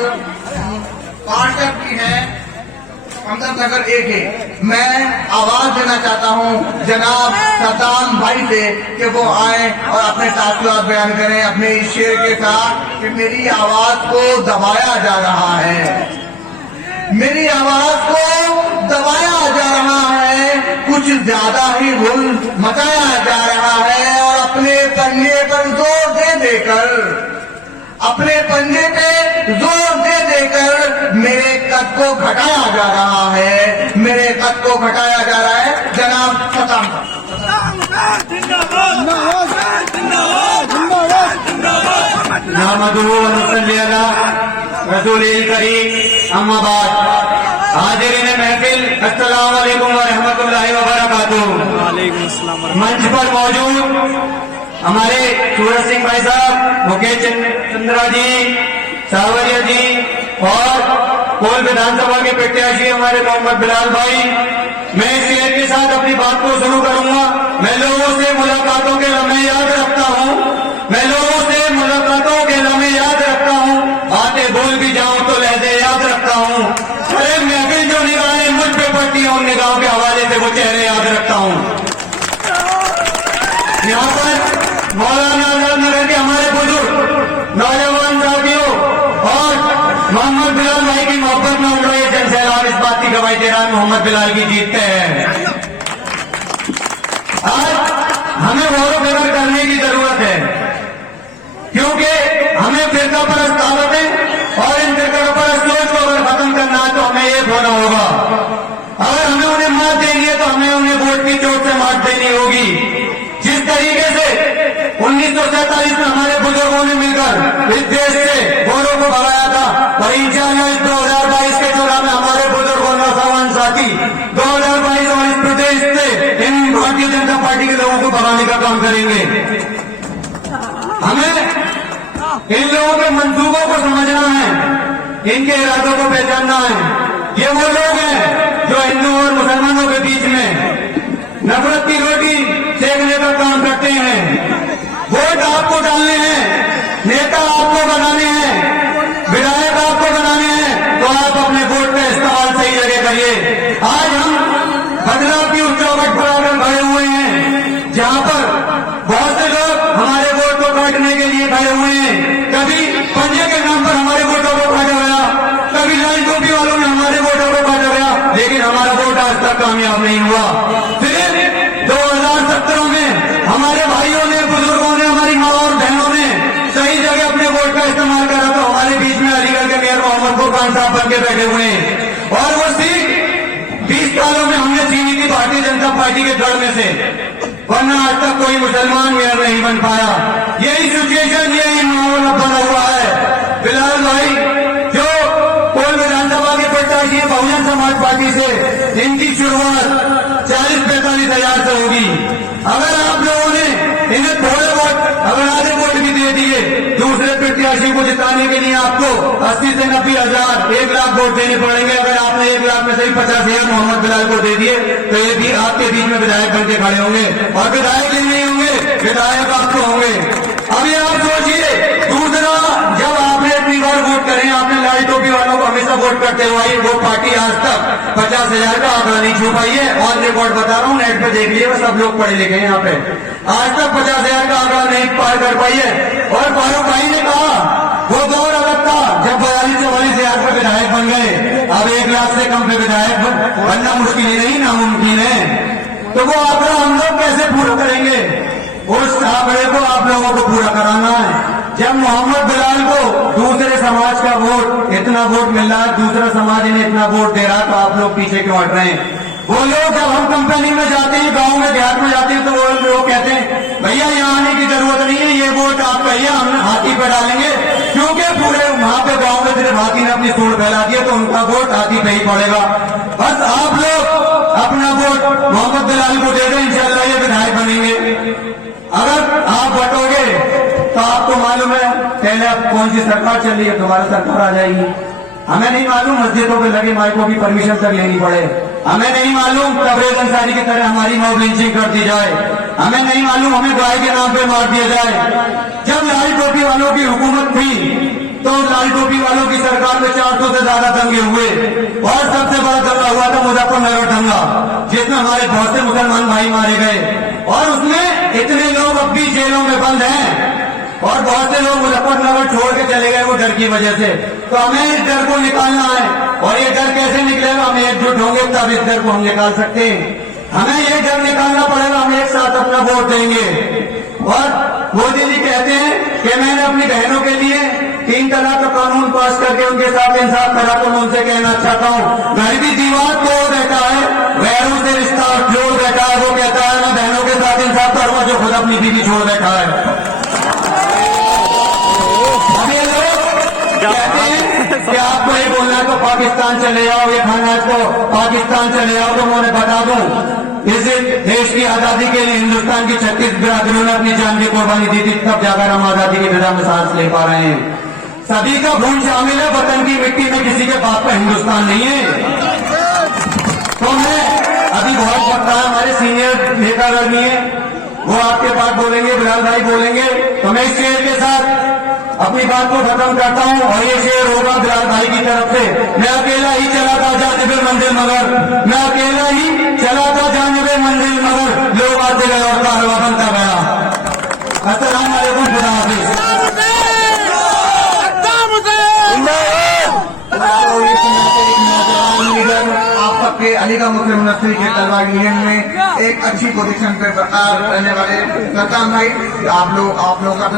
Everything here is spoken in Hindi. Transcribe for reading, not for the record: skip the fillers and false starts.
पार्षद भी हैं अमदर नगर एक है। मैं आवाज देना चाहता हूं जनाब सद्दाम भाई से कि वो आए और अपने तासुरात बयान करें अपने इस शेर के साथ कि मेरी आवाज को दबाया जा रहा है, मेरी आवाज को दबाया जा रहा है, कुछ ज्यादा ही गुल मचाया जा रहा है और अपने पंजे पर जोर दे देकर, अपने पंजे पे जोर दे देकर मेरे कद को घटाया जा रहा है, मेरे कद को घटाया जा रहा है। जनाब सद्दाम हाजिरीन महफिल अस्सलाम वालेकुम व रहमतुल्लाहि व बरकातुहू। मंच पर मौजूद हमारे सूरज सिंह भाई साहब, मुकेश चंद्रा जी, सावरिया जी और कोल विधानसभा के प्रत्याशी हमारे मोहम्मद बिलाल भाई, मैं इस शेर के साथ अपनी बात को शुरू करूंगा। मैं लोगों से मुलाकातों के लम्हे याद रखता हूं, मैं लोगों से मुलाकातों के लम्हे याद रखता हूं, बातें भूल भी जाऊं तो लहजे याद रखता हूं। अरे महफिल जो निगाहें मुझ पे पड़ती हैं उन निगाहों के हवाले से वो चेहरे याद रखता हूं। यहाँ पर मौलाना आजाद नगर के हमारे बुजुर्ग नौजवान साथियों और मोहम्मद बिलाल भाई की मोहब्बत में उमड़ा ये जनसैलाब इस बात की गवाही दे रहा है मोहम्मद बिलाल की जीतते हैं। आज हमें गौर फिक्र करने की जरूरत है क्योंकि हमें फिरका परस्त ताकतें और इन फिरका परस्त सोच को अगर खत्म करना है तो हमें एक होना होगा। अगर हमें उन्हें मात देनी है तो हमें उन्हें वोट की चोट से मात देनी होगी। जिस तरीके से 1947 में हमारे बुजुर्गों ने मिलकर इस देश से गोरों को भगाया था और इंशाअल्लाह इस 2022 के चुनाव में हमारे बुजुर्गों नौजवान साथी 2022 और इस प्रदेश से इन भारतीय जनता पार्टी के लोगों को भगाने का काम करेंगे। हमें इन लोगों के मंसूबों को समझना है, इनके इरादों को पहचानना है। ये वो लोग हैं जो हिंदू और मुसलमानों के बीच में नफरत की रोटी सेकने का काम करते हैं। वोट आपको डालने हैं, नेता आपको बनाने हैं, विधायक आपको बनाने हैं, तो आप अपने वोट का इस्तेमाल सही जगह करिए। आज हम बदलाव की उस चौखट पर आकर खड़े हुए हैं जहां पर बहुत से लोग हमारे वोट को काटने के लिए खड़े हुए हैं। कभी पंजे के नाम पर हमारे वोटों को काटा गया, कभी लाल टोपी वालों ने हमारे वोटों को काटा गया, लेकिन हमारा वोट आज तक कामयाब नहीं हुआ। फिर 2017 में हमारे भाइयों ने, बुजुर्गों ने, हमारी माँ और बहनों ने सही जगह अपने वोट का इस्तेमाल करा तो हमारे बीच में अलीगढ़ के मेयर मोहम्मद खान साहब बन के बैठे हुए हैं और वो सीट 20 सालों में हमने छीनी थी भारतीय जनता पार्टी के गढ़ में से, वरना आज तक कोई मुसलमान मेयर नहीं बन पाया। यही सिचुएशन, यही माहौल बना हुआ है। बिलाल भाई जो कोल विधानसभा के प्रत्याशी बहुजन समाज पार्टी से, इनकी शुरुआत 40-45 हजार से होगी। अगर आप लोगों ने इन्हें थोड़े वोट, अगर आधे वोट भी दे दिए, दूसरे प्रत्याशी को जिताने के लिए आपको 80 से 90 हजार, 1 लाख वोट देने पड़ेंगे। अगर आपने 1 लाख में से 50,000 मोहम्मद बिलाल को दे दिए तो ये भी आपके बीच में विधायक बन के खड़े होंगे और विधायक ही नहीं होंगे, विधायक आपको होंगे। अभी आप सोचिए, दूसरा, जब आपने इतनी बार वोट करें, आपने लाल टोपी वालों को हमेशा वोट करते हुए आई, वो पार्टी आज तक 50,000 का आंकड़ा नहीं छू पाई है। और रिकॉर्ड बता रहा हूँ, नेट पे देख लिए, सब लोग पढ़े लिखे हैं यहाँ पे। आज तक 50,000 का आंकड़ा नहीं पार कर पाई है। और फारूक भाई ने कहा वो दौर अलग था जब 42-44 हजार पे विधायक बन गए। अब 1 लाख से कम पे विधायक बनना मुश्किल ही नहीं, नामुमकिन है। तो वो आंकड़ा हम लोग कैसे पूरा करेंगे? उस आंकड़े को आप लोगों को पूरा कराना है। जब मोहम्मद बिलाल को दूसरे समाज का वोट, इतना वोट मिल रहा है, दूसरा समाज इन्हें इतना वोट दे रहा है, तो आप लोग पीछे क्यों हट रहे हैं? वो लोग जब हम कंपनी में जाते हैं, गांव में, देहात में जाते हैं, तो वो लोग कहते हैं भैया यहाँ आने की जरूरत नहीं है, ये वोट आपका ही है, हम हाथी पे डालेंगे। क्योंकि पूरे वहां पे गांव में सिर्फ हाथी ने अपनी सूंड फैला दी है, तो उनका वोट हाथी पे ही पड़ेगा। बस आप लोग अपना वोट मोहम्मद बिलाल को दे दें, इंशाल्लाह ये विधायक बनेंगे। अगर आप बटोगे तो आपको मालूम है पहले अब कौन सी सरकार चल रही है, दोबारा सरकार आ जाएगी। हमें नहीं मालूम मस्जिदों पे लगे माइकों की परमिशन तक लेनी पड़े, हमें नहीं मालूम तबरेज अंसारी की तरह हमारी मॉब लिंचिंग कर दी जाए, हमें नहीं मालूम हमें गाय के नाम पे मार दिया जाए। जब लाल टोपी वालों की हुकूमत थी तो लाल टोपी वालों की सरकार में 400 से ज्यादा दंगे हुए और सबसे बड़ा दंगा हुआ था मुजफ्फरनगर दंगा, जिसमें हमारे बहुत से मुसलमान भाई मारे गए और उसमें इतने लोग अब भी जेलों में बंद हैं और बहुत से लोग मुजफ्फरनगर छोड़ के चले गए वो डर की वजह से। तो हमें इस डर को निकालना है और ये डर कैसे निकलेगा, हम एकजुट होंगे तब इस डर को हम निकाल सकते हैं। हमें ये डर निकालना पड़ेगा, हम एक साथ अपना वोट देंगे। और मोदी जी कहते हैं कि मैंने अपनी बहनों के लिए 3 तलाक का कानून पास करके उनके साथ इंसाफ करा, तो मैं उनसे कहना चाहता हूँ घर की दीवार तोड़ देता है, गैरों से रिश्ता जोड़ देता है, वो कहता है मैं बहनों के साथ इंसाफ करूंगा जो खुद अपनी बीवी छोड़ बैठा है। कहते हैं कि आपको ये बोलना है तो पाकिस्तान चले जाओ, ये खाना है तो पाकिस्तान चले जाओ। तो मैं बता दूं इस देश की आजादी के लिए हिंदुस्तान की 36 बिरादरियों ने अपनी जान की कुर्बानी दी थी, तब जाकर हम आजादी की फिजा में सांस ले पा रहे हैं। सभी का खून शामिल है, वतन की मिट्टी में किसी के बाप का हिंदुस्तान नहीं है। तो मैं अभी बहुत वक्त है, हमारे सीनियर नेता कर्मी है वो आपके पास बोलेंगे, बिलाल भाई बोलेंगे, तो मैं इस शेर के साथ अपनी बात को खत्म करता हूं और ये शेर होगा बिलाल भाई की तरफ से। मैं अकेला ही चला था जानिबे मंजिल मगर, मैं अकेला ही चला था जानिबे मंजिल मगर, लोग आते गए और कारवा बनता गया। अस्सलाम वालेकुम, खुदा हाफिज। आप सबके अलीगढ़ मुस्लिम यूनिवर्सिटी के तलवा यूनियन में एक अच्छी पोजीशन पे बरकरार रहने वाले सत्ताम भाई, आप लोग का